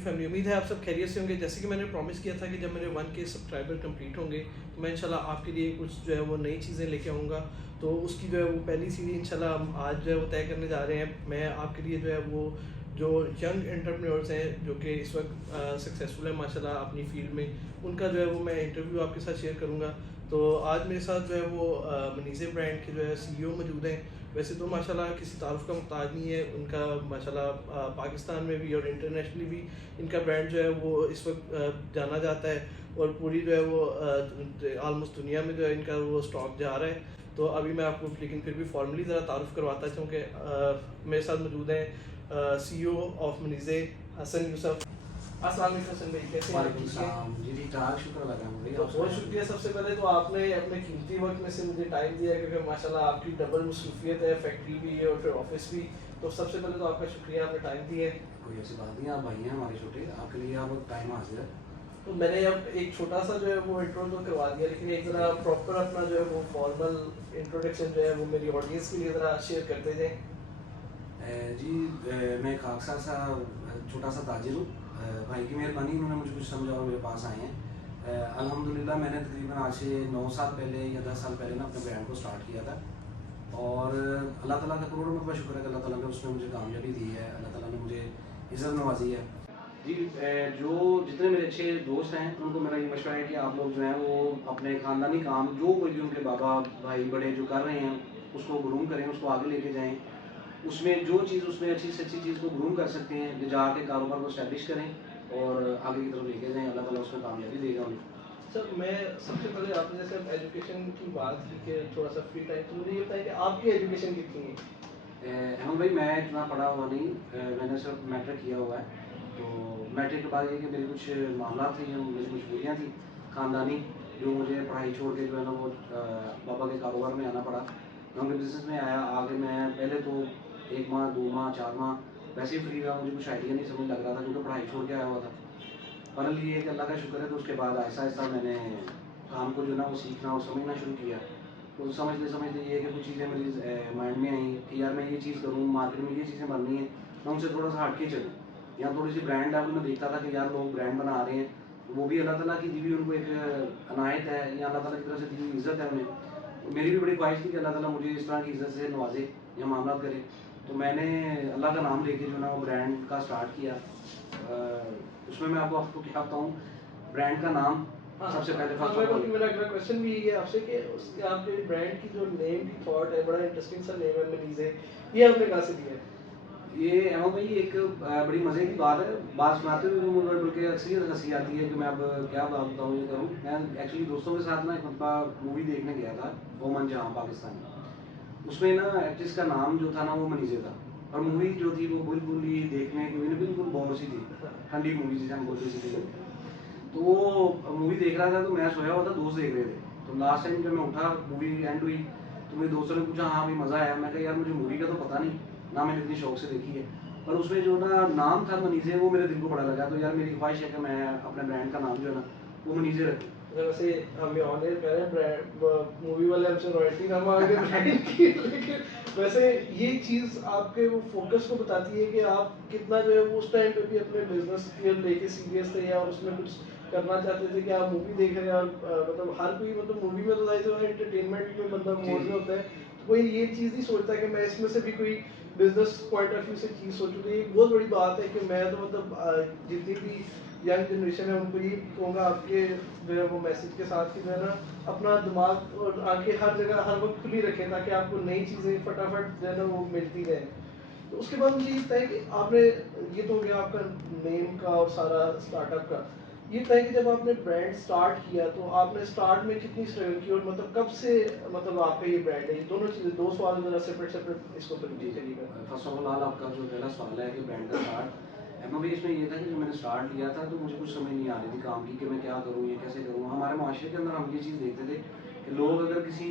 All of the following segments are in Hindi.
यू फैमिली, उम्मीद है आप सब खैरियत से होंगे। जैसे कि मैंने प्रॉमिस किया था कि जब मेरे 1K सब्सक्राइबर कंप्लीट होंगे तो मैं इंशाल्लाह आपके लिए कुछ जो है वो नई चीज़ें लेके आऊँगा। तो उसकी जो है वो पहली सीढ़ी इंशाल्लाह हम आज जो है वो तय करने जा रहे हैं। मैं आपके लिए जो है वो जो यंग एंटरप्रेन्योर्स हैं जो कि इस वक्त सक्सेसफुल है माशाल्लाह अपनी फील्ड में, उनका जो है वो मैं इंटरव्यू आपके साथ शेयर करूँगा। तो आज मेरे साथ जो है वो मनीज़े ब्रांड के जो है CEO मौजूद हैं। वैसे तो माशाल्लाह किसी तारुफ का मुहताज नहीं है उनका, माशाल्लाह पाकिस्तान में भी और इंटरनेशनली भी इनका ब्रांड जो है वो इस वक्त जाना जाता है और पूरी जो है वो आलमोस्ट दुनिया में जो है इनका वो स्टॉक जा रहा है। तो अभी मैं आपको लेकिन फिर भी फॉर्मली ज़रा तारुफ करवाता हूँ कि मेरे साथ मौजूद हैं CEO ऑफ मनीज़े हसन यूसुफ। अस्सलाम वालेकुम हसन भाई, कैसे हैं आप? वालेकुम ठीक हैं? सलाम जी ठीक ठाक, शुक्र अल्लाह का भाई। तो आप बहुत सुनाएं? शुक्रिया सबसे पहले तो आपने अपने कीमती वक्त में से मुझे टाइम दिया, क्योंकि माशाल्लाह आपकी डबल मसरूफियत है, फैक्ट्री भी है और फिर ऑफिस भी। तो सबसे पहले तो आपका शुक्रिया, आपने टाइम दिया है। कोई ऐसी बात नहीं, आप भाई हैं हमारे छोटे, आपके लिए आप टाइम हाजिर है। तो मैंने अब एक छोटा सा जो है वो इंट्रो तो करवा दिया, लेकिन एक ज़रा प्रॉपर अपना जो है वो फॉर्मल इंट्रोडक्शन जो है वो मेरी ऑडियंस के लिए ज़रा शेयर करते जाएं। जी मैं खाकसा सा छोटा सा ताजिर हूँ। भाई की मेहरबानी, उन्होंने मुझे कुछ समझा और मेरे पास आए हैं। अल्हम्दुलिल्लाह मैंने तकरीबन आज से 9 साल पहले या 10 साल पहले ना अपने ब्रांड को स्टार्ट किया था। और अल्लाह ताला का करोड़ों रुपये शुक्र है कि अल्लाह ताला ने उसमें मुझे कामयाबी दी है, अल्लाह ताला ने मुझे इज़्ज़त नवाजी है। जी जो जितने मेरे अच्छे दोस्त हैं उनको मेरा ये मशवरा है कि आप लोग जो हैं वो अपने ख़ानदानी काम जो कोई भी उनके बाबा भाई बड़े जो कर रहे हैं उसको ग्रूम करें, उसको आगे लेके जाएं। उसमें जो चीज़ उसमें अच्छी से अच्छी चीज़ को ग्रूम कर सकते हैं, ले जाके कारोबार को स्टैब्लिश करें और आगे की तरफ लेके जाएं। अल्लाह ताला उसमें कामयाबी देगा उन्हें। सर मैं सबसे पहले आपने जैसे अब एजुकेशन की बात की कि थोड़ा सा फ्री टाइम, तो मुझे ये बताएं कि आपकी एजुकेशन कितनी है? अहमद भाई मैं इतना पढ़ा हुआ नहीं, मैंने सिर्फ मैट्रिक किया हुआ है। तो मैट्रिक के बाद ये कि मेरे कुछ मामला थे, मेरी मजबूरियाँ थी ख़ानदानी, जो मुझे पढ़ाई छोड़ के जो है ना वो पापा के कारोबार में आना पड़ा। मैं उनके बिज़नेस में आया, आगे मैं पहले तो 1 माह 2 माह 4 माह वैसे ही फ्री रहा, मुझे कुछ आइडिया नहीं समझ लग रहा था क्योंकि पढ़ाई छोड़ के आया हुआ था। फर्ल ये है कि अल्लाह का शुक्र है, तो उसके बाद आहिस्ता आहिस्ता मैंने काम को जो ना वो सीखना और समझना शुरू किया। तो समझते समझते ये है कि कुछ चीज़ें मेरी माइंड में आई कि यार मैं ये चीज़ करूँ, मार्केट में ये चीज़ें बननी है, मैं उनसे थोड़ा सा हट के चलूँ। या थोड़ी सी ब्रांड लेवल में देखता था कि यार लोग ब्रांड बना रहे हैं, वो भी अल्लाह ताला की दी हुई उनको एक अनायत है या अल्लाह ताला की तरफ से दी हुई इज़्ज़त है उन्हें। तो मेरी भी बड़ी ख्वाहिश थी कि अल्लाह ताला मुझे इस तरह की इज़्ज़त से नवाजे या मामला करे। तो मैंने अल्लाह का नाम लेके जो ना वो ब्रांड का स्टार्ट किया। उसमें मैं आपको आपको क्या बताऊँ, ब्रांड का नाम हाँ सबसे पहले हाँ, फर्स्ट मैं ऑफ ऑल। बल्कि मेरा अगला क्वेश्चन भी यही है आपसे कि उसके आपके ब्रांड की जो नेम की थॉट है, बड़ा इंटरेस्टिंग सा नेम है मनीज़े, ये आपने कहाँ से दिया है? ये अहमद भाई एक बड़ी मज़े की बात है, बात सुनाते हुए भी मुझे बल्कि अक्सर हंसी आती है कि मैं अब क्या बात बताऊँ ये करूँ। मैं एक्चुअली दोस्तों के साथ ना एक मरतबा मूवी देखने गया था, ओमन जहाँ पाकिस्तान। उसमें ना एक्ट्रेस का नाम जो था ना वो मनीज़े था, और मूवी जो थी वो बिल्कुल ही देखने को बिल्कुल बोर सी थी, ठंडी मूवी जिसे हम बोलते थे। तो वो मूवी देख रहा था, तो मैं सोया हुआ था, दोस्त देख रहे थे। तो लास्ट टाइम जब मैं उठा मूवी एंड हुई तो मेरे दोस्तों ने पूछा हाँ भाई मज़ा आया। मैं कहा यार मुझे मूवी का तो पता नहीं, ना मैंने इतनी शौक से देखी है, पर उसमें जो ना नाम था मनीज़े वो मेरे दिल को बड़ा लगा। तो यार मेरी ख्वाहिश है कि मैं अपने ब्रांड का नाम जो है ना वो मनीज़े रखूँ। वैसे हम ये ऑन एयर कह रहे हैं, ब्रांड मूवी वाले हमसे रॉयल्टी ना मांगे ब्रांड की, लेकिन वैसे ये चीज़ आपके वो फोकस को बताती है कि आप कितना जो है वो उस टाइम पे भी अपने बिजनेस के लेके सीरियस थे या उसमें कुछ करना चाहते थे कि आप मूवी देख रहे हैं। और मतलब हर कोई मतलब मूवी में तो जाहिर है एंटरटेनमेंट में बंदा जी मोड में जी। होता है, तो कोई ये चीज़ नहीं सोचता कि मैं इसमें से भी कोई बिजनेस पॉइंट ऑफ व्यू से चीज़ सोचूं। तो ये एक बहुत बड़ी बात है कि मैं तो मतलब जितनी भी यंग जनरेशन है उनको ये कहूँगा आपके जो है वो मैसेज के साथ कि जो है ना अपना दिमाग और आंखें हर जगह हर वक्त खुली रखें, ताकि आपको नई चीज़ें फटाफट जो है ना वो मिलती रहें। तो उसके बाद मुझे ये बताया कि आपने, ये तो हो गया आपका नेम का और सारा स्टार्टअप का, ये बताया कि जब आपने ब्रांड स्टार्ट किया तो आपने स्टार्ट में कितनी स्ट्रगल की और मतलब कब से मतलब आपका ये ब्रांड है? ये दोनों चीज़ें, दो सवाल जरा सेपरेट सेपरेट इसको जी जी। करिएगा। फर्स्ट ऑफ ऑल आपका जो पहला सवाल है कि ब्रांड का स्टार्ट, एमओ भी इसमें ये था कि जब मैंने स्टार्ट किया था तो मुझे कुछ समझ नहीं आ रही थी काम की कि मैं क्या करूँ, ये कैसे करूँ। हमारे माशरे के अंदर हम ये चीज़ देखते थे कि लोग अगर किसी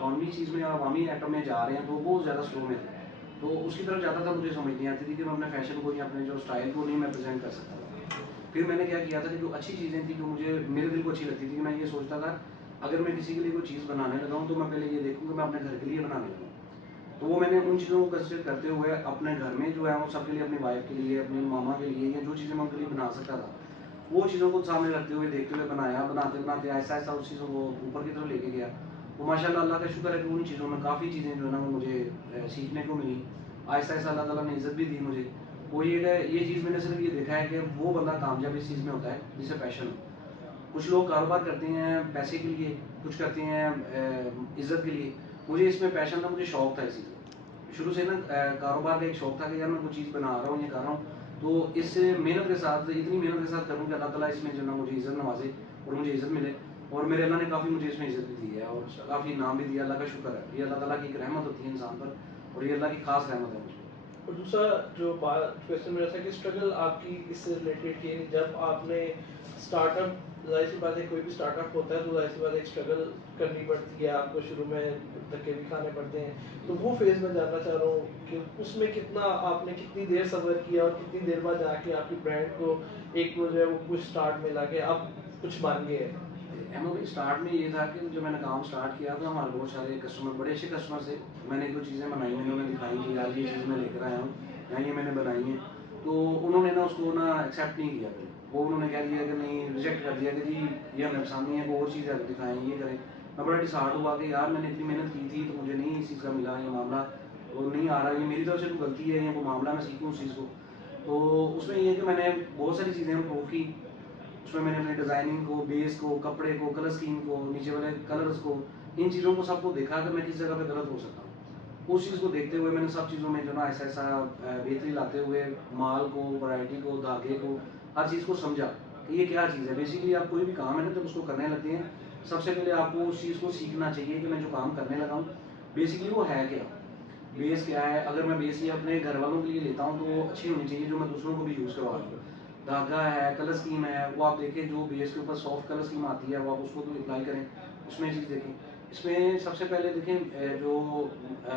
कौमी चीज़ में या अवामी आइटम में जा रहे हैं तो वो बहुत ज़्यादा स्लो में थे। तो उसकी तरफ ज़्यादा था, मुझे समझ नहीं आती थी कि मैं अपने फैशन को या अपने जो स्टाइल को नहीं मैं प्रेजेंट कर सकता था। फिर मैंने क्या किया था कि जो अच्छी चीज़ें थी जो मुझे मेरे दिल को अच्छी लगती थी, कि मैं ये सोचता था अगर मैं किसी के लिए कोई चीज़ बनाने लगा हूँ तो मैं पहले ये देखूँ कि मैं अपने घर के लिए बनाने लगा। तो वो मैंने उन चीज़ों को कंसिडर करते हुए अपने घर में जो है वो सबके लिए, अपनी वाइफ के लिए, अपनी मामा के लिए, या जो चीज़ें मैं उनके लिए बना सकता था, वो चीज़ों को सामने रखते हुए, देखते हुए बनाया। बनाते बनाते ऐसा ऐसा उस चीज़ों को ऊपर की तरफ लेके गया। तो माशाल्लाह अल्लाह का शुक्र है कि उन चीज़ों में काफ़ी चीज़ें जो है ना वो मुझे सीखने को मिली। आहिस्ता आहिस्ता अल्लाह ताला ने इज़्ज़त भी दी मुझे। वो ये चीज़ मैंने सिर्फ ये देखा है कि वो बंदा कामयाब इस चीज़ में होता है जिसे पैशन हो। कुछ लोग कारोबार करते हैं पैसे के लिए, कुछ करते हैं इज़्ज़त के लिए। मुझे इसमें पैशन था, मुझे शौक था इस चीज़ का। शुरू से ना कारोबार का एक शौक था कि यार मैं कोई चीज़ बना रहा हूँ, ये कर रहा हूँ, तो इससे मेहनत के साथ, इतनी मेहनत के साथ करूँ कि अल्लाह ताला इसमें जो ना मुझे इज़्ज़त नवाज़े और मुझे इज़्ज़त मिले। और मेरे अल्लाह ने काफ़ी मुझे इसमें इज़्ज़त भी दी है और काफ़ी इनाम भी दिया, अल्लाह का शुक्र है। ये अल्लाह ताला की एक रहमत होती है इंसान पर, और ये अल्लाह की ख़ास रहमत है मुझ पे। और दूसरा जो बात क्वेश्चन मेरा था कि स्ट्रगल आपकी इससे रिलेटेड थी, यानी जब आपने स्टार्टअप, जाहिर सी बात है कोई भी स्टार्टअप होता है तो जाहिर सी बात है एक स्ट्रगल करनी पड़ती है, आपको शुरू में धक्के भी खाने पड़ते हैं। तो वो फेज़ मैं जानना चाह रहा हूँ कि उसमें कितना आपने कितनी देर सफ़र किया और कितनी देर बाद जाके आपकी ब्रांड को एक वो जो है वो कुछ स्टार्ट मिला के अब कुछ बन गए हैं? भाई स्टार्ट में ये था कि जब मैंने काम स्टार्ट किया तो हमारे बहुत सारे कस्टमर, बड़े अच्छे कस्टमर थे। मैंने एक दो चीज़ें बनाई, मैंने उन्हें दिखाई कि यार ये चीज़ मैं लेकर आया हूँ, या ये मैंने बनाई है। तो उन्होंने ना उसको ना एक्सेप्ट नहीं किया पहले। वो उन्होंने कह दिया कि नहीं, रिजेक्ट कर दिया कि जी ये हमें पसंद नहीं है, कोई और चीज़ दिखाएँ, ये करें। मैं बड़ा डिसहार्ट हुआ कि यार मैंने इतनी मेहनत की थी तो मुझे नहीं इस चीज़ का मिला ये मामला, और नहीं आ रहा, ये मेरी तरफ से कोई गलती है या कोई मामला, मैं सीखूँ उस चीज़ को। तो उसमें ये है कि मैंने बहुत सारी चीज़ें इम्प्रूव की। उसमें मैंने अपनी डिज़ाइनिंग को, बेस को, कपड़े को, कलर स्कीम को, नीचे वाले कलर्स को, इन चीज़ों को सबको देखा कि मैं किस जगह पे गलत हो सकता हूँ। उस चीज़ को देखते हुए मैंने सब चीज़ों में जो ना ऐसा ऐसा बेहतरी लाते हुए माल को, वैरायटी को, धागे को, हर चीज़ को समझा कि ये क्या चीज़ है। बेसिकली आप कोई भी काम है ना, जब उसको करने लगते हैं, सबसे पहले आपको उस चीज़ को सीखना चाहिए कि मैं जो काम करने लगा हूँ, बेसिकली वो है क्या? बेस क्या है? अगर मैं बेस ये अपने घर वालों के लिए लेता हूँ तो वो अच्छी होनी चाहिए, जो मैं दूसरों को भी यूज़ करवा दूँ। धागा है, कलर स्कीम है, वो आप देखें, जो बेस के ऊपर सॉफ्ट कलर स्कीम आती है वो आप उसको भी अप्लाई करें, उसमें ये चीज़ देखें। इसमें सबसे पहले देखें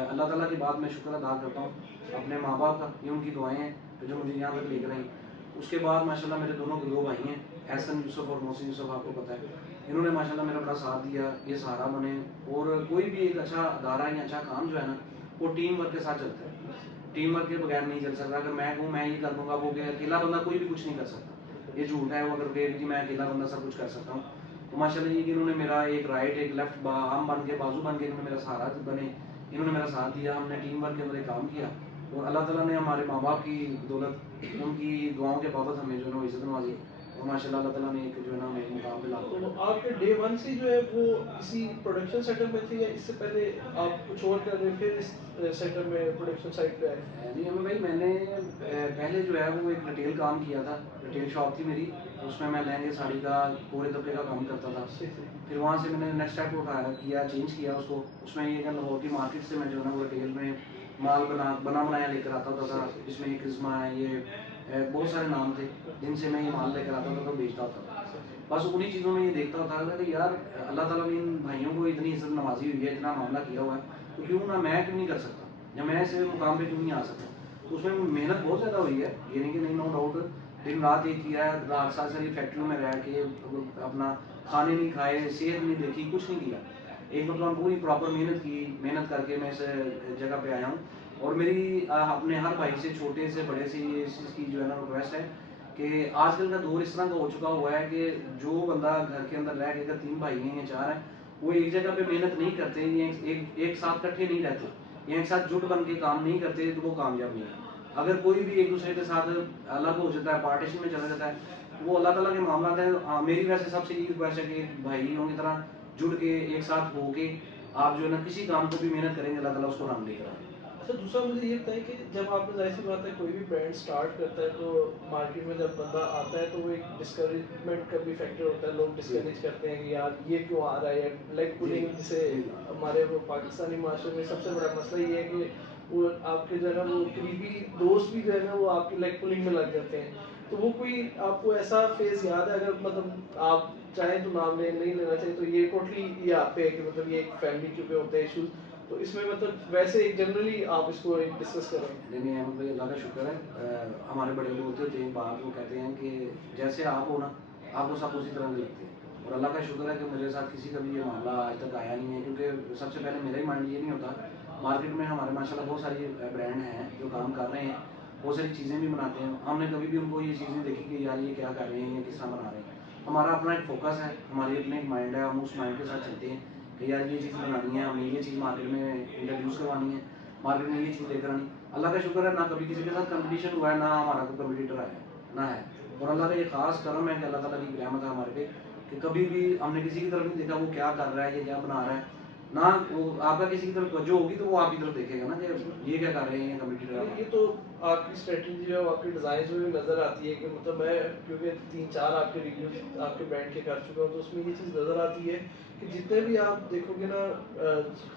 अल्लाह ताला की बात मैं शुक्र अदा करता हूँ अपने माँ बाप का, ये उनकी दुआएं हैं कि जो मुझे यहाँ तक लेकर आई। उसके बाद माशाल्लाह मेरे दोनों दो भाई हैं, एहसन यूसुफ और मोहसिन यूसुफ, आपको पता है। इन्होंने माशाल्लाह मेरा बड़ा साथ दिया, ये सहारा बने। और कोई भी एक अच्छा अदारा या अच्छा काम जो है ना, वो टीम वर्क के साथ चलता है। टीम वर्क के बगैर नहीं चल सकता। अगर मैं कहूँ मैं ये कर दूंगा, वो कहे अकेला बंदा कोई भी कुछ नहीं कर सकता, ये झूठ है। वो अगर कहे कि मैं अकेला बंदा सब कुछ कर सकता हूँ, तो माशाल्लाह ये कि इन्होंने मेरा एक राइट एक लेफ्ट आर्म बन के, बाजू बन के इन्होंने मेरा सहारा बने, इन्होंने मेरा साथ दिया। हमने टीम वर्क के अंदर एक काम किया, और अल्लाह ताला ने हमारे माँ बाप की बदौलत, उनकी दुआओं के बाबत हमें जो है ना वो इज़्ज़त नवाजी, और माशाल्लाह अल्लाह ताला ने एक जो है ना हमें मुकाम पे ला के तो रखा। आपके डे वन से जो है वो इसी प्रोडक्शन सेटअप में थे, या इससे पहले आप कुछ और कर रहे फिर इस सेटअप में प्रोडक्शन साइट पे आए? नहीं हमें भाई, मैंने पहले जो है वो एक रिटेल काम किया था, रिटेल शॉप थी मेरी। उसमें मैं लहंगे साड़ी का पूरे तबके का काम करता था। सही सही। फिर वहाँ से मैंने नेक्स्ट स्टेप उठाया, किया, चेंज किया उसको। उसमें ये कि लाहौर की मार्केट से मैं जो है ना वो रिटेल में माल बना बनाया लेकर आता होता था, जिसमें ये क्रिज्मा है, ये बहुत सारे नाम थे जिनसे मैं ये माल लेकर आता था तो बेचता होता था। बस उन्हीं चीज़ों में ये देखता होता था कि यार अल्लाह ताला ने इन भाइयों को इतनी इज्जत नवाजी हुई है, इतना मामला किया हुआ है, तो क्यों ना मैं क्यों नहीं कर सकता, या मैं ऐसे मुकाम पे क्यों नहीं आ सकता। तो उसमें मेहनत बहुत ज़्यादा हुई है, ये नहीं कि नहीं, नो डाउट। दिन रात एक किया है, रात साथ सारी फैक्ट्रियों में रह के अपना खाने नहीं खाए, सेहत नहीं देखी, कुछ नहीं किया। एक मतलब पूरी प्रॉपर मेहनत की, मेहनत करके मैं इस जगह पे आया हूँ। और मेरी अपने हर भाई से, छोटे से बड़े से, ये इस चीज़ की जो है ना रिक्वेस्ट है कि आजकल का दौर इस तरह का हो चुका हुआ है कि जो बंदा घर के अंदर रह के, अगर 3 भाई हैं या 4 हैं, वो एक जगह पे मेहनत नहीं करते, ये एक साथ इकट्ठे नहीं रहते, या एक साथ जुट बन के काम नहीं करते, तो वो कामयाब नहीं है। अगर कोई भी एक दूसरे के साथ अलग हो जाता है, पार्टीशन में चला जाता है, तो वो अल्लाह ताला के मामला है। मेरी वैसे सबसे यही रिक्वेस्ट है कि भाइयों की तरह जुड़ के, एक साथ हो के, आप जो है ना किसी काम को भी मेहनत करेंगे, अल्लाह ताला उसको रंग लेकर आए। अच्छा, दूसरा मुझे ये बताइए कि जब आपने, जाहिर सी बात है कोई भी ब्रांड स्टार्ट करता है तो मार्केट में जब बंदा आता है तो वो एक डिस्करेजमेंट का भी फैक्टर होता है, लोग जी डिस्करेज करते हैं कि यार ये क्यों आ रहा है, लेग जी पुलिंग जिसे जी हमारे वो पाकिस्तानी माशरे में सबसे बड़ा मसला ये है कि वो आपके जो है ना वो करीबी दोस्त भी जो है ना वो आपकी लेग पुलिंग में लग जाते हैं। तो वो कोई आपको ऐसा फेज याद है, अगर मतलब आप चाहें तो नाम ले, नहीं लेना चाहिए तो ये टोटली ये आप पे है कि मतलब ये एक फैमिली के ऊपर होते हैं इशूज, तो इसमें मतलब वैसे एक जनरली आप इसको एक डिस्कस करें। नहीं नहीं, अहमद भाई अल्लाह का शुक्र है। हमारे बड़े बोलते थे एक बात, वो कहते हैं कि जैसे आप हो ना, आपको सब उसी तरह के लगते हैं। और अल्लाह का शुक्र है कि मेरे साथ किसी का भी ये मामला आज तक आया नहीं है, क्योंकि सबसे पहले मेरा ही माइंड ये नहीं होता। मार्केट में हमारे माशाल्लाह बहुत सारी ब्रांड हैं जो काम कर रहे हैं, बहुत सारी चीज़ें भी बनाते हैं। हमने कभी भी उनको ये चीज़ नहीं देखी कि यार ये क्या कर रहे हैं या किस तरह बना रहे हैं। हमारा अपना एक फोकस है, हमारी अपनी एक माइंड है, हम उस माइंड के साथ चलते हैं कि यार ये चीज़ बनानी है, हमें ये चीज़ मार्केट में इंट्रोड्यूस करवानी है, मार्केट में ये चीज़ लेकर आनी। अल्लाह का शुक्र है ना कभी किसी के साथ कंपटीशन हुआ है, ना हमारा कोई कम्पिटिटर आया है, ना है। और अल्लाह का ये ख़ास करम है कि अल्लाह ताला की रहमत है हमारे पे कि कभी भी हमने किसी की तरफ नहीं देखा वो क्या कर रहा है, ये क्या बना रहा है। ना वो आपका किसी की तरफ तवज्जो होगी तो वो आपकी तरफ देखेगा ना कि ये क्या कर रहे हैं ये कम्पिटिटर। ये तो आपकी स्ट्रेटजी जो है आपके डिज़ाइन में भी नज़र आती है कि मतलब मैं क्योंकि 3-4 आपके रिव्यूज आपके ब्रांड के कर चुका हूँ, तो उसमें ये चीज़ नज़र आती है कि जितने भी आप देखोगे ना,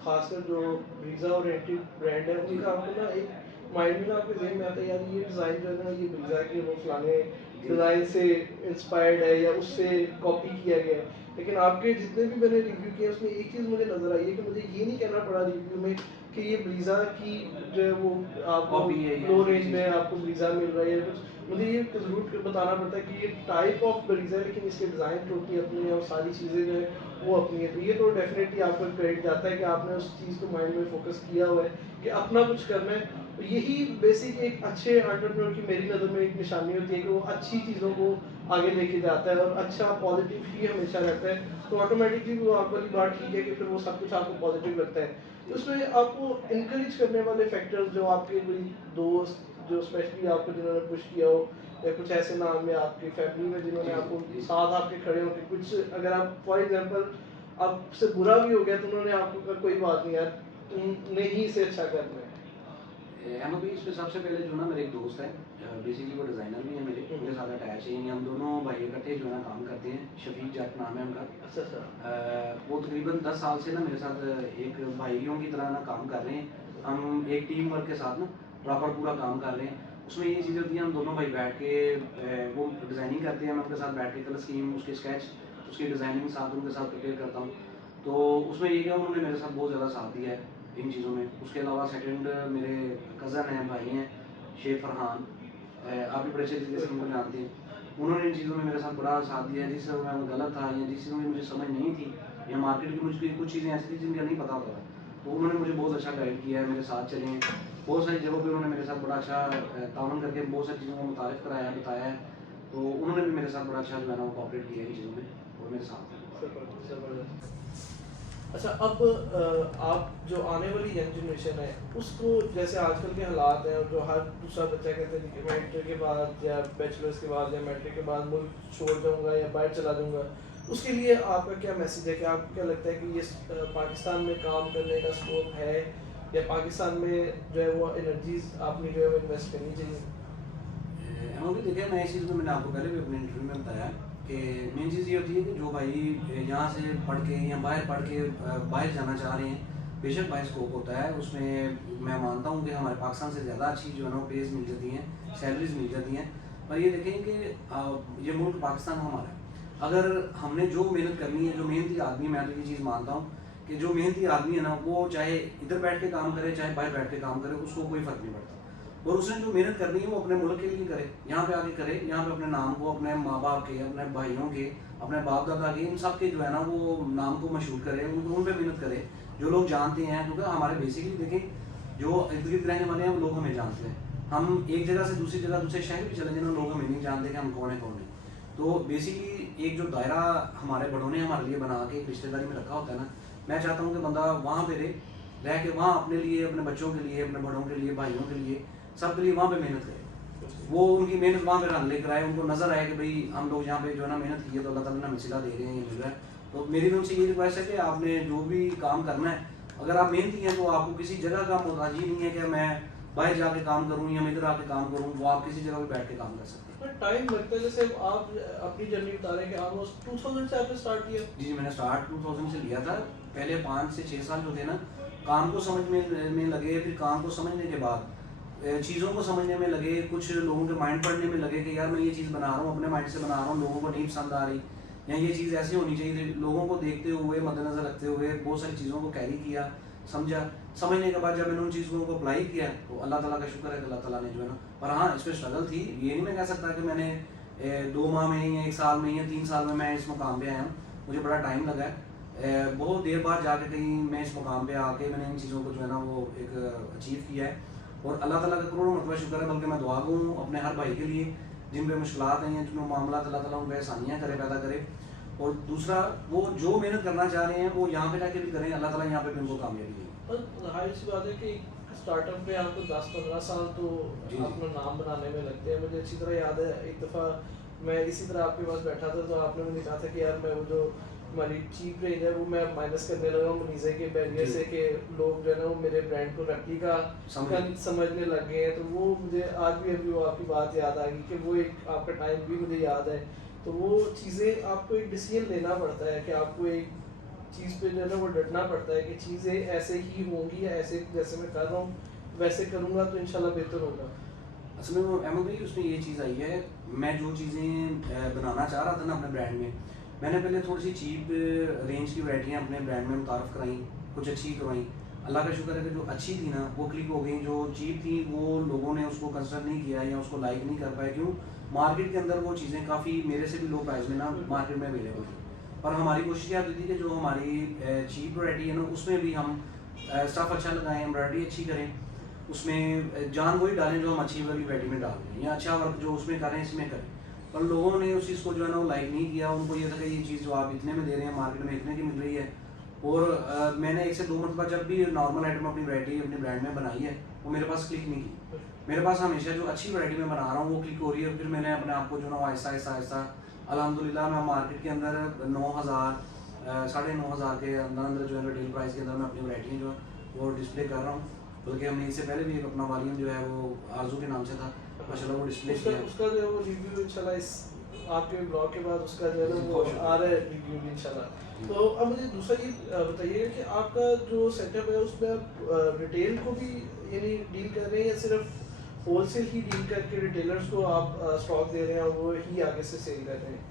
खासकर जो ब्रीज़ा ओरिएंटेड ब्रांड है उनका आपको ना एक माइंड में ना आपके जहन में आता है यार ये डिज़ाइन जो है ना ये ब्रीज़ा के वो फलाने डिज़ाइन से इंस्पायर्ड है या उससे कॉपी किया गया है। लेकिन आपके जितने भी मैंने रिव्यू किए उसमें एक चीज़ मुझे नज़र आई है कि मुझे ये नहीं कहना पड़ा रिव्यू में कि ये ब्रीज़ा की जो है वो आपको कॉपी है लो ये रेंज चीज़। में आपको ब्रीज़ा मिल रहा है या कुछ। मुझे ये ज़रूर बताना पड़ता है कि ये टाइप ऑफ ब्रीज़ा है लेकिन इसके डिज़ाइन टोटली अपनी है और सारी चीज़ें जो है वो अपनी है। तो ये तो डेफिनेटली आपको क्रेडिट जाता है कि आपने उस चीज़ को माइंड में फोकस किया हुआ है कि अपना कुछ करना है। तो यही बेसिक एक अच्छे एंटरप्रेन्योर की मेरी नज़र में एक निशानी होती है कि वो अच्छी चीज़ों को आगे लेके जाता है और अच्छा पॉजिटिव ही हमेशा रहता है। तो ऑटोमेटिकली वो आप वाली बात ठीक है कि फिर वो सब कुछ आपको पॉजिटिव लगता है। तो उसमें आपको इनकरेज करने वाले फैक्टर्स जो आपके कोई दोस्त जो स्पेशली आपको जिन्होंने पुश किया हो या कुछ ऐसे नाम या आपकी फैमिली में जिन्होंने जी आपको जी। साथ आपके खड़े होकर कुछ अगर आप फॉर एग्जांपल आपसे बुरा भी हो गया तो उन्होंने आपको कहा कोई बात नहीं यार तुमने ही इसे अच्छा करना अहमद भाई इसमें सबसे पहले जो ना मेरे एक दोस्त है, बेसिकली वो डिज़ाइनर भी है, मेरे साथ अटैच है, यानी हम दोनों भाई इकट्ठे जो है ना काम करते हैं। शफीक जट नाम है उनका। है। अच्छा अच्छा। वो तकरीबन 10 साल से ना मेरे साथ एक भाइयों की तरह ना काम कर रहे हैं। हम एक टीम वर्क के साथ ना प्रॉपर पूरा काम कर रहे हैं। उसमें ये चीज़ होती है हम दोनों भाई बैठ के वो डिज़ाइनिंग करते हैं, मैं उनके साथ बैठ के कलर स्कीम उसके स्केच उसकी डिज़ाइनिंग साथ उनके साथ प्रिपेयर करता हूँ। तो उसमें ये क्या उन्होंने मेरे साथ बहुत ज़्यादा साथ दिया है इन चीज़ों में। उसके अलावा सेकंड मेरे कज़न हैं, भाई हैं, शेख फरहान, आप भी बड़े अच्छे तरीके से उनको जानते हैं। उन्होंने इन चीज़ों में मेरे साथ बड़ा साथ दिया है, जिससे मैं गलत था या जिस चीज़ में मुझे समझ नहीं थी या मार्केट की मुझे कुछ चीज़ें ऐसी थी जिनका नहीं पता होता था, तो उन्होंने मुझे बहुत अच्छा गाइड किया है, मेरे साथ चले हैं। बहुत सारी जगहों पे उन्होंने मेरे साथ बड़ा अच्छा ताउन करके बहुत सारी चीज़ों को मुतारिफ कराया, बताया है। तो उन्होंने भी मेरे साथ बड़ा अच्छा जो है ना वो कोऑपरेट किया है इन चीज़ों में और मेरे साथ हैं। जबरदस्त। अच्छा अब आप जो आने वाली यंग जनरेशन है उसको जैसे आजकल के हालात हैं और जो हर दूसरा बच्चा कहता है कि मैं इंटर के बाद या बैचलर्स के बाद या मैट्रिक के बाद मुल्क छोड़ जाऊंगा या बाहर चला जाऊंगा, उसके लिए आपका क्या मैसेज है कि आपको क्या लगता है कि ये पाकिस्तान में काम करने का स्कोप है या पाकिस्तान में जो है वो एनर्जीज आपने जो है वो इन्वेस्ट करनी चाहिए? अभी देखिए मैं इस चीज़ में मैंने आपको पहले भी अपने इंटरव्यू में बताया कि मेन चीज़ ये होती है कि जो भाई यहाँ से पढ़ के या बाहर पढ़ के बाहर जाना चाह रहे हैं, बेशक बाहर स्कोप होता है उसमें। मैं मानता हूँ कि हमारे पाकिस्तान से ज़्यादा अच्छी जो है ना पेज मिल जाती हैं, सैलरीज मिल जाती हैं। पर ये देखें कि ये मुल्क पाकिस्तान हमारा है। अगर हमने जो मेहनत करनी है, जो मेहनती आदमी, मैं तो ये चीज़ मानता हूँ कि जो मेहनती आदमी है ना वो चाहे इधर बैठ के काम करे चाहे बाहर बैठ के काम करे, उसको कोई फ़र्क नहीं पड़ता। और उसने जो मेहनत करनी है वो अपने मुल्क के लिए करे, यहाँ पे आके करे, यहाँ पे अपने नाम को, अपने माँ बाप के, अपने भाइयों के, अपने बाप दादा के, इन सब के जो है ना वो नाम को मशहूर करे, उनको उन पर मेहनत करे जो लोग जानते हैं। क्योंकि हमारे बेसिकली देखें जो इर्द गिर्द रहने वाले हैं वो लोग हमें जानते हैं। हम एक जगह से दूसरी जगह दूसरे शहर भी चले जाए ना, लोग हमें नहीं जानते कि हम कौन है कौन नहीं। तो बेसिकली एक जो दायरा हमारे बड़ों ने हमारे लिए बना के एक रिश्तेदारी में रखा होता है ना, मैं चाहता हूँ कि बंदा वहाँ पे रह के वहाँ अपने लिए, अपने बच्चों के लिए, अपने बड़ों के लिए, भाइयों के लिए, सबके लिए वहाँ पे मेहनत करे। वो उनकी मेहनत वहाँ पे रन लेकर आए, उनको नजर आए कि भाई हम लोग यहाँ पे जो है ना मेहनत की है तो अल्लाह ताला ने हमें सिला दे रहे हैं, ये मिल रहा है। तो मेरी भी उनसे ये रिक्वेस्ट है कि आपने जो भी काम करना है, अगर आप मेहनती हैं तो आपको किसी जगह का मोहताजी नहीं है कि मैं बाहर जाके काम करूँ या मैं इधर आके काम करूँ, वो आप किसी जगह पे बैठ के काम कर सकते हैं। टाइम लगता है जैसे आप अपनी जर्नी बता रहे हैं कि ऑलमोस्ट 2000 से आपने स्टार्ट किया। जी मैंने स्टार्ट 2000 से लिया था। पहले 5 से 6 साल जो थे ना काम को समझ में लगे, फिर काम को समझने के बाद चीज़ों को समझने में लगे, कुछ लोगों के माइंड पढ़ने में लगे कि यार मैं ये चीज़ बना रहा हूँ, अपने माइंड से बना रहा हूँ, लोगों को नहीं पसंद आ रही, या ये चीज़ ऐसी होनी चाहिए। लोगों को देखते हुए, मद्देनज़र रखते हुए बहुत सारी चीज़ों को कैरी किया, समझा। समझने के बाद जब मैंने उन चीज़ों को अप्लाई किया तो अल्लाह ताला का शुक्र है कि अल्लाह ताला ने जो है ना, पर हाँ इस पर स्ट्रगल थी। ये नहीं मैं कह सकता कि मैंने 2 माह में या 1 साल में या 3 साल में मैं इस मुकाम पे आया हूँ। मुझे बड़ा टाइम लगा है। बहुत देर बाद जाके कहीं मैं इस मुकाम पे आके मैंने इन चीज़ों को जो है ना वो एक अचीव किया है, और अल्लाह ताला का करोड़ों मरतबा शुक्र है। बल्कि मैं दुआ गो हूँ अपने हर भाई के लिए जिन पे मुश्किलात हैं, जिनमें मामला अल्लाह ताला उन पे आसानियाँ करे, पैदा करे। और दूसरा, वो जो मेहनत करना चाह रहे हैं वो यहाँ पे जाके भी करें, अल्लाह ताला यहाँ पे भी उनको कामयाबी दें। पर जाहिर सी बात है कि स्टार्टअप में आपको 10-15 साल तो जी। अपना नाम बनाने में लगते हैं। मुझे अच्छी तरह याद है, एक दफ़ा मैं इसी तरह आपके पास बैठा था तो आपने मुझे कहा था कि यार मैं वो जो हमारी चीप रेंज है वो मैं माइनस करने लगा हूँ मनीज़े के बैरियर जी। से, कि लोग जो है ना वो मेरे ब्रांड को रेप्लिका समझने लग गए हैं। तो वो मुझे आज भी अभी वो आपकी बात याद आ गई कि वो एक आपका टाइम भी मुझे याद है। तो वो चीज़ें आपको एक डिसीजन लेना पड़ता है कि आपको एक चीज़ पे जो है ना वो डटना पड़ता है कि चीज़ें ऐसे ही होंगी या ऐसे जैसे मैं कर रहा हूँ वैसे करूँगा तो इंशाल्लाह बेहतर होगा। असल में वो अहमद भाई उसमें ये चीज़ आई है, मैं जो चीज़ें बनाना चाह रहा था ना अपने ब्रांड में, मैंने पहले थोड़ी सी चीप रेंज की वैरायटियाँ अपने ब्रांड में मुतारफ़ कराई, कुछ अच्छी करवाई। अल्लाह का शुक्र है कि जो अच्छी थी ना वो क्लिक हो गई, जो चीप थी वो लोगों ने उसको कंसिडर नहीं किया या उसको लाइक नहीं कर पाए। क्यों? मार्केट के अंदर वो चीज़ें काफ़ी मेरे से भी लो प्राइस में ना मार्केट में अवेलेबल थी। और हमारी कोशिश क्या होती थी कि जो हमारी चीप वैरायटी है ना उसमें भी हम स्टफ़ अच्छा लगाएं, एम्ब्रॉयडरी अच्छी करें, उसमें जान वही डालें जो हम अच्छी वाली वैरायटी में डाल रहे हैं, या अच्छा वर्क जो उसमें करें इसमें करें। पर लोगों ने उस चीज़ को जो है ना वो लाइक नहीं किया। उनको ये था कि ये चीज़ जो आप इतने में दे रहे हैं मार्केट में इतने की मिल रही है। और मैंने 1 से 2 मरतबा जब भी नॉर्मल आइटम अपनी वैरायटी अपने ब्रांड में बनाई है वो मेरे पास क्लिक नहीं की। मेरे पास हमेशा जो अच्छी वैरायटी में बना रहा हूँ वो क्लिक हो रही है। फिर मैंने अपने आप को जो ना आहिस्ता आहिस्ता आहिस्ता अल्हम्दुलिल्लाह मैं मार्केट के अंदर 9,000 9,500 के अंदर अंदर जो है रिटेल प्राइस के अंदर मैं अपनी वैरायटियाँ जो है वो डिस्प्ले कर रहा हूँ। बल्कि हमने इससे पहले भी एक अपना वॉल्यूम जो है वो आरज़ू के नाम से था, माशाल्लाह वो डिस्प्ले उसका किया। उसका जो है वो रिव्यू इंशाल्लाह इस आपके ब्लॉग के बाद उसका जो है ना वो आ रहा है रिव्यू भी इंशाल्लाह। तो अब मुझे दूसरा ये बताइएगा कि आपका जो सेटअप है उसमें आप रिटेल को भी यानी डील कर रहे हैं या सिर्फ होलसेल ही डील करके रिटेलर्स को आप स्टॉक दे रहे हैं और वो ही आगे से सेल कर रहे हैं?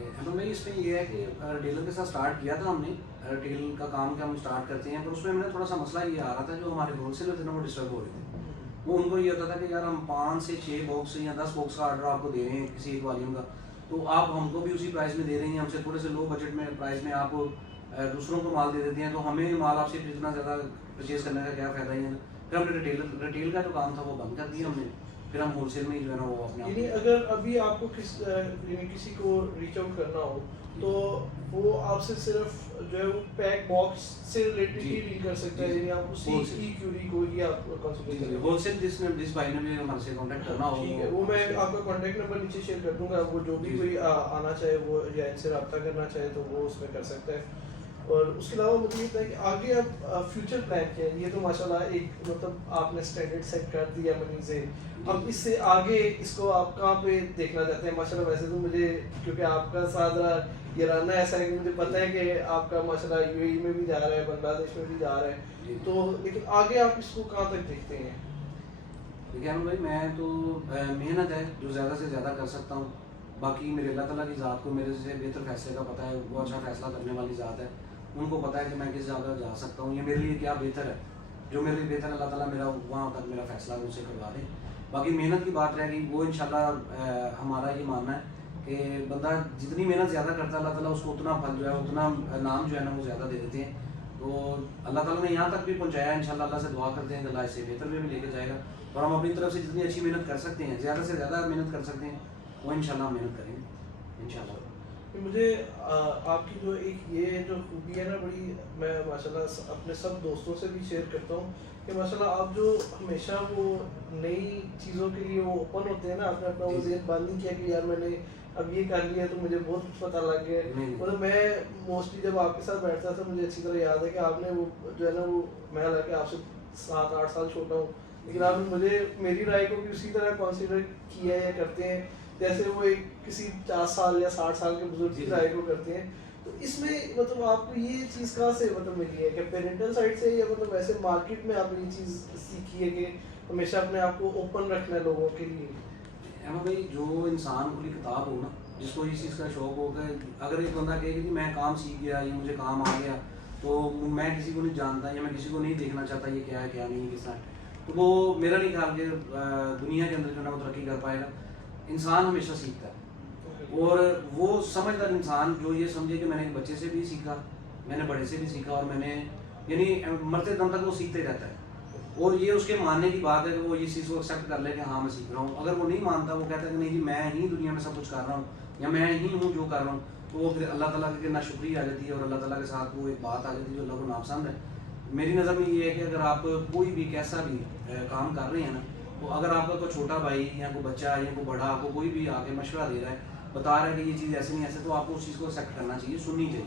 अहमद भाई इसमें ये है कि रिटेलर के साथ स्टार्ट किया था हमने, रिटेल का काम क्या हम स्टार्ट करते हैं, पर उसमें मैंने थोड़ा सा मसला ये आ रहा था, जो हमारे होलसेलर थे ना वो डिस्टर्ब हो रहे थे। वो उनको ये होता था कि यार हम 5 से 6 बॉक्स या 10 बॉक्स का ऑर्डर आपको दे रहे हैं किसी एक वॉल्यूम का, तो आप हमको भी उसी प्राइस में दे रही हैं, हमसे थोड़े से लो बजट में प्राइस में आप दूसरों को माल दे देती हैं, तो हमें माल आपसे इतना ज़्यादा परचेज़ करने का क्या फ़ायदा ही है। फिर हमने रिटेल का जो काम था वो बंद कर दिया हमने, फिर हम होलसेल में ही जो है ना वो अपने यानी अगर अभी आपको किसी को रीच आउट करना हो तो वो आपसे सिर्फ जो है वो पैक बॉक्स से रिलेटेड ही डील कर सकता है, यानी आप उसी की क्यूरी को ही आप कंसल्टेट करें। होलसेल जिस भाई ने भी हमारे से कांटेक्ट करना हो, ठीक है, वो मैं आपका कांटेक्ट नंबर नीचे शेयर कर दूंगा, वो जो भी कोई आना चाहे वो या इनसे रब्ता करना चाहे तो वो उसमें कर सकता है। और उसके अलावा मुझे ये था कि आगे अब फ्यूचर प्लान क्या है? ये तो माशाल्लाह एक मतलब आपने स्टैंडर्ड सेट कर दिया मनी से, अब इससे आगे इसको आप कहाँ पे देखना चाहते हैं? माशाल्लाह वैसे तो मुझे क्योंकि आपका सादरा ये रहना ऐसा है कि मुझे पता है कि आपका माशाल्लाह यूएई में भी जा रहा है, बांग्लादेश में भी जा रहा है, तो लेकिन आगे आप इसको कहाँ तक देखते हैं? देखिए भाई, मैं तो मेहनत है जो ज़्यादा से ज़्यादा कर सकता हूँ। बाकी मेरे अल्लाह ताला की ज़ात को मेरे से बेहतर फैसले का पता है, वो अच्छा फैसला करने वाली ज़ात है, उनको पता है कि मैं किस जगह जा सकता हूँ, ये मेरे लिए क्या बेहतर है। जो मेरे लिए बेहतर अल्लाह ताला मेरा वहाँ तक मेरा फैसला मुझसे करवा दे। बाकी मेहनत की बात रह गई, वो इंशाल्लाह हमारा ये मानना है कि बंदा जितनी मेहनत ज़्यादा करता है अल्लाह ताला उसको उतना फल जो है उतना नाम जो है ना वो ज़्यादा दे देते हैं। तो अल्लाह ताला ने यहाँ तक भी पहुँचाया, इंशाल्लाह अल्लाह से दुआ करते हैं कि अल्लाह इससे बेहतर में भी लेके जाएगा। और हम अपनी तरफ से जितनी अच्छी मेहनत कर सकते हैं, ज़्यादा से ज़्यादा मेहनत कर सकते हैं, वो इंशाल्लाह हम मेहनत करेंगे इंशाल्लाह। मुझे आपकी जो एक ये जो खूबी है ना बड़ी, मैं माशाल्लाह अपने सब दोस्तों से भी शेयर करता हूँ कि माशाल्लाह आप जो हमेशा वो नई चीज़ों के लिए वो ओपन होते हैं ना, आपने अपना वो ज़हन बंद नहीं किया कि यार मैंने अब ये कर लिया तो मुझे बहुत कुछ पता लग गया। मतलब मैं मोस्टली जब आपके साथ बैठता था मुझे अच्छी तरह याद है कि आपने वो जो है ना वो, मैं हालांकि आपसे 7-8 साल छोटा हूँ, लेकिन आपने मुझे मेरी राय को भी उसी तरह कंसीडर किया या करते हैं जैसे वो एक किसी 50 साल या 60 साल के बुजुर्ग की राय को करते हैं। तो इसमें मतलब आपको ये चीज़ कहाँ से मतलब मिली है, कि पेरेंटल साइड से या मतलब वैसे मार्केट में आपने ये चीज़ सीखी है कि हमेशा अपने आप को ओपन रखना है लोगों के लिए? अहमद भाई, जो इंसान खुली किताब हो ना, जिसको इस चीज़ का शौक हो कि अगर एक बंदा कहे कि मैं काम सीख गया या मुझे काम आ गया तो मैं किसी को नहीं जानता या मैं किसी को नहीं देखना चाहता ये क्या है क्या नहीं किस तरह, तो वो मेरा नहीं ख्याल कि दुनिया के अंदर जो ना वो तरक्की कर पाएगा। इंसान हमेशा सीखता है, और वो समझदार इंसान जो ये समझे कि मैंने एक बच्चे से भी सीखा, मैंने बड़े से भी सीखा, और मैंने यानी मरते दम तक वो सीखते रहता है। और ये उसके मानने की बात है कि वो इस चीज़ को एक्सेप्ट कर ले कि हाँ मैं सीख रहा हूँ। अगर वो नहीं मानता, वो कहता है कि नहीं जी मैं ही दुनिया में सब कुछ कर रहा हूँ, या मैं ही हूँ जो कर रहा हूँ, तो वो फिर अल्लाह ताला की नाशुक्री आ जाती है, और अल्लाह ताला के साथ वो एक बात आ जाती है जो अल्लाह को नापसंद है। मेरी नज़र में ये है कि अगर आप कोई भी कैसा भी काम कर रहे हैं ना, तो अगर आपका कोई छोटा भाई या कोई बच्चा या कोई बड़ा आपको कोई भी आके मशवरा दे रहा है, बता रहा है कि ये चीज़ ऐसे नहीं ऐसे, तो आपको उस चीज़ को एक्सेप्ट करना चाहिए, सुननी चाहिए।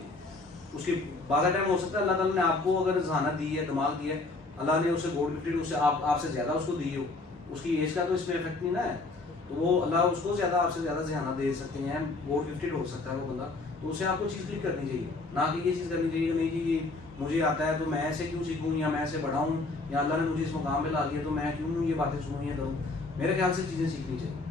उसके बाद टाइम हो सकता है अल्लाह ताला ने आपको अगर जहानत दी है, दिमाग दिया है, अल्लाह ने उसे गॉड गिफ्टेड, उससे आपसे ज़्यादा उसको दी हो, उसकी एज का तो इसमें इफेक्ट नहीं ना है, तो वो अल्लाह उसको ज़्यादा आपसे ज़्यादा जहानत दे सकते हैं, गॉड गिफ्टेड हो सकता है वो बंदा, तो उसे आपको चीज़ क्लिक करनी चाहिए, ना कि ये चीज़ करनी चाहिए कि नहीं जी ये मुझे आता है तो मैं ऐसे क्यों सीखूँ, या मैं ऐसे बढ़ाऊँ, या अल्लाह ने मुझे इस मुकाम पे ला दिया तो मैं क्यों ये बातें सुनूँ या करूँ। मेरे ख्याल से चीज़ें सीखनी चाहिए।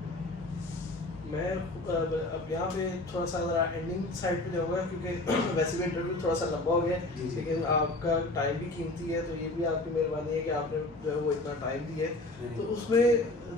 मैं अब यहाँ पे थोड़ा सा ज़रा एंडिंग साइड पे जाऊँगा, क्योंकि वैसे भी इंटरव्यू थोड़ा सा लंबा हो गया है, जी, जी। लेकिन आपका टाइम भी कीमती है, तो ये भी आपकी मेहरबानी है कि आपने जो है वो इतना टाइम दिया है। तो उसमें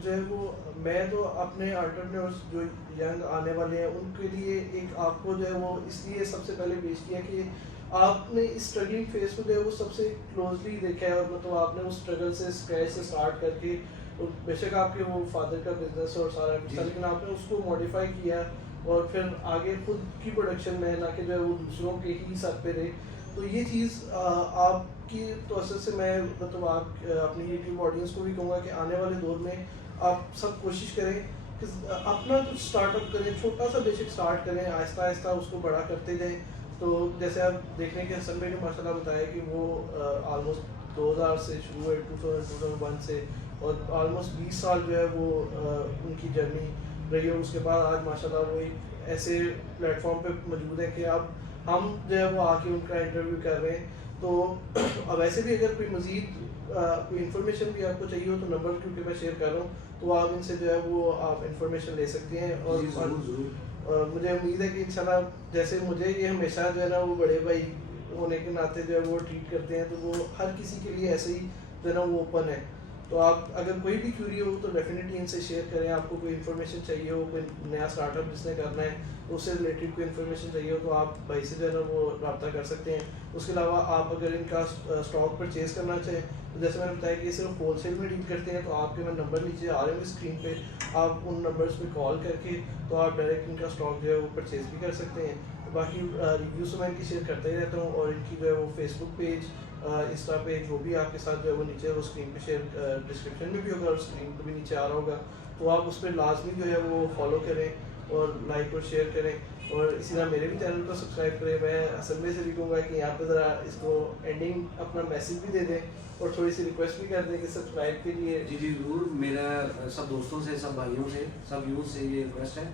जो है वो मैं तो अपने एंटरप्रेन्योर्स जो यंग आने वाले हैं उनके लिए एक आपको जो है वो इसलिए सबसे पहले पेश किया कि आपने इस स्ट्रगलिंग फेज को जो है वो सबसे क्लोजली देखा है, और मतलब आपने उस स्ट्रगल से स्क्रैच से स्टार्ट करके, तो बेशक आपके वो फादर का बिजनेस और सारा कुछ था, लेकिन आपने उसको मॉडिफाई किया और फिर आगे खुद की प्रोडक्शन में, ना कि जो है वो दूसरों के ही सर पे रहे। तो ये चीज़ आपकी प्रोसेस से मैं मतलब आप अपनी यूट्यूब ऑडियंस को भी कहूँगा कि आने वाले दौर में आप सब कोशिश करें कि अपना कुछ स्टार्टअप करें, छोटा सा बेशक स्टार्ट करें, आहिस्ता आहिस्ता उसको बड़ा करते जाएं। तो जैसे आप देखने के हसन भाई ने माशाल्लाह बताया कि वो ऑलमोस्ट 2000 से शुरू हुए, 2001 से, और ऑलमोस्ट 20 साल जो है वो उनकी जर्नी रही, और उसके बाद आज माशाल्लाह वो एक ऐसे प्लेटफॉर्म पे मौजूद है कि अब हम जो है वो आके उनका इंटरव्यू कर रहे हैं। तो अब वैसे भी अगर कोई मज़ीद कोई इन्फॉर्मेशन भी आपको चाहिए हो, तो नंबर क्योंकि मैं शेयर कर रहा हूँ, तो आप इनसे जो है वो आप इन्फॉर्मेशन ले सकती हैं। और जी, ज़रूर। मुझे उम्मीद है कि इंशाल्लाह जैसे मुझे ये हमेशा जो है ना वो बड़े भाई होने के नाते जो है वो ट्रीट करते हैं, तो वो हर किसी के लिए ऐसे ही जो है ना वो ओपन है। तो आप अगर कोई भी क्यूरी हो तो डेफिनेटली इनसे शेयर करें। आपको कोई इन्फॉर्मेशन चाहिए हो, कोई नया स्टार्टअप जिसने करना है, उससे रिलेटेड कोई इन्फॉर्मेशन चाहिए हो, तो आप भाई से जो है ना वो रब्ता कर सकते हैं। उसके अलावा आप अगर इनका स्टॉक परचेज करना चाहें, तो जैसे मैंने बताया कि ये सिर्फ होलसेल में डील करते हैं, तो आपके मैं नंबर नीचे आ रहे होंगे स्क्रीन पे, आप उन नंबर्स पे कॉल करके तो आप डायरेक्ट इनका स्टॉक जो है वो परचेज भी कर सकते हैं। तो बाकी रिव्यूज़ तो मैं इनकी शेयर करता ही रहता हूँ, और इनकी जो है वो फेसबुक पेज, इंस्टा पेज, वो भी आपके साथ जो है वो नीचे वो स्क्रीन पे शेयर डिस्क्रिप्शन में भी होगा और स्क्रीन पे भी नीचे आ रहा होगा, तो आप उस पर लाजमी जो है वो फॉलो करें और लाइक और शेयर करें, और इसी तरह मेरे भी चैनल को सब्सक्राइब करें। मैं असल में से भी कहूँगा कि यहाँ पे ज़रा इसको एंडिंग अपना मैसेज भी दे दें और थोड़ी सी रिक्वेस्ट भी कर दें कि सब्सक्राइब के लिए। जी जी ज़रूर। मेरा सब दोस्तों से, सब भाइयों से, सब यूथ से ये रिक्वेस्ट है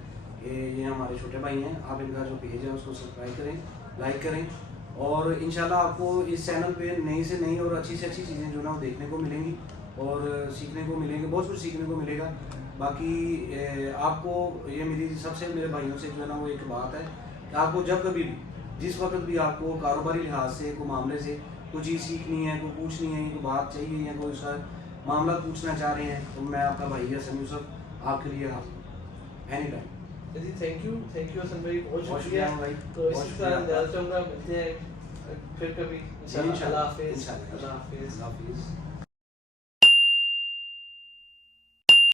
कि ये हमारे छोटे भाई हैं, आप इनका जो पेज है उसको सब्सक्राइब करें, लाइक करें, और इंशाल्लाह आपको इस चैनल पे नई से नई और अच्छी से अच्छी चीज़ें जो ना वो देखने को मिलेंगी और सीखने को मिलेंगे, बहुत कुछ सीखने को मिलेगा। बाकी आपको ये मेरी सबसे मेरे भाइयों से जो है ना वो एक बात है कि आपको जब कभी भी, जिस वक्त भी आपको कारोबारी लिहाज से कोई मामले से कोई चीज़ सीखनी है, कोई पूछनी है, कोई बात चाहिए या कोई उसका मामला पूछना चाह रहे हैं, तो मैं आपका भाई हसन यूसुफ आपके लिए एनी टाइम। जी थैंक यू हसन भाई, बहुत बहुत शुक्रिया शुक्रिया भाई, तो बहुत इसी शुक्रिया तरह आपका। ज़्यादा चाहूँगा, मिलते हैं फिर कभी इंशाल्लाह। अल्लाह हाफिज़। इंशाल्लाह। अल्लाह हाफिज़। अल्लाह हाफिज़।